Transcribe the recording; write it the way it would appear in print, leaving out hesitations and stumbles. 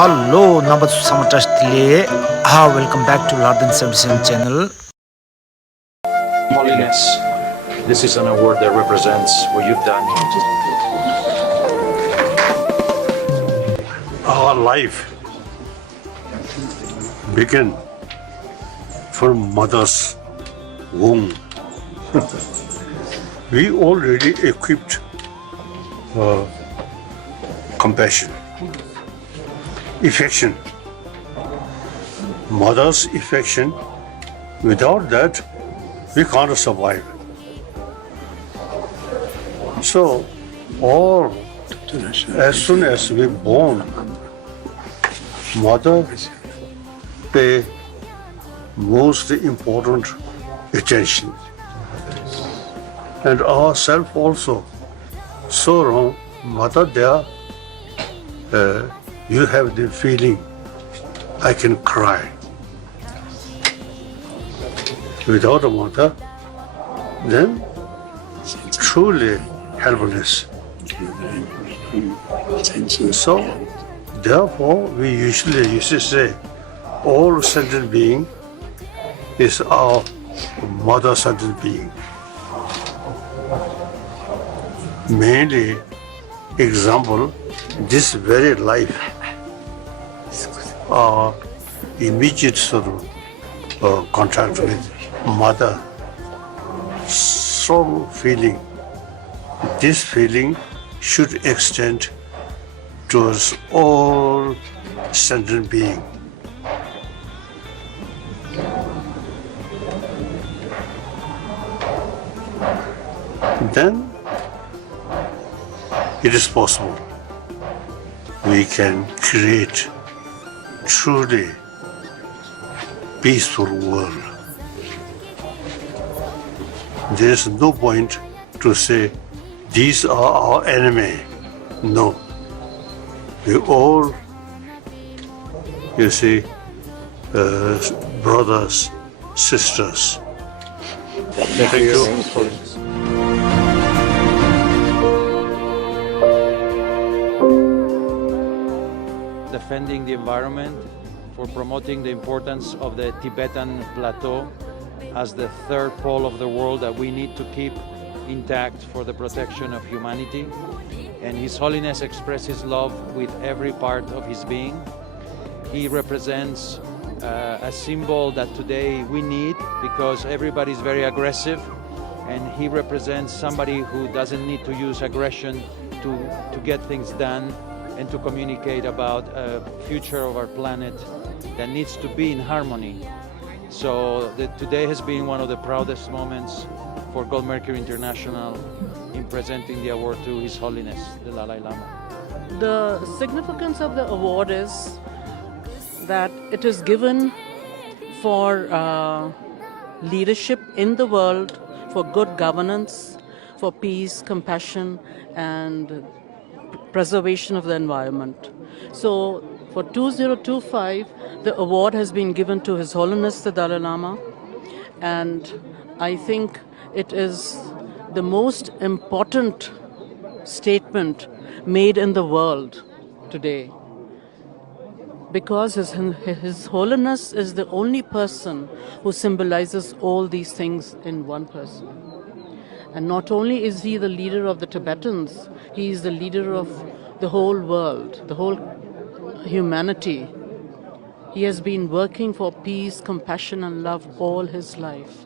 Hello, number Samatashtle. Welcome back to Larden 77 channel. Holiness, this is an award that represents what you've done. Our life began from mother's womb. We already equipped compassion, affection. Mother's affection, without that, we can't survive. So, as soon as we're born, mother pay most important attention. And ourselves also. So wrong, mother there, you have the feeling, I can cry. Without a mother, then truly helpless. So, therefore, we usually used to say, all sentient being is our mother sentient being. Mainly, example, this very life, our immediate sort of contact with mother, strong feeling. This feeling should extend towards all sentient being. Then it is possible we can create truly peaceful world. There is no point to say these are our enemy. No. We all, you see, brothers, sisters. Thank you. Defending the environment, for promoting the importance of the Tibetan plateau as the third pole of the world that we need to keep intact for the protection of humanity. And His Holiness expresses love with every part of his being. He represents a symbol that today we need because everybody is very aggressive, and he represents somebody who doesn't need to use aggression to get things done and to communicate about a future of our planet that needs to be in harmony. So today has been one of the proudest moments for Gold Mercury International in presenting the award to His Holiness, the Dalai Lama. The significance of the award is that it is given for leadership in the world, for good governance, for peace, compassion, and preservation of the environment. So for 2025, the award has been given to His Holiness the Dalai Lama, and I think it is the most important statement made in the world today, because His Holiness is the only person who symbolizes all these things in one person. And not only is he the leader of the Tibetans, he is the leader of the whole world, the whole humanity. He has been working for peace, compassion, and love all his life.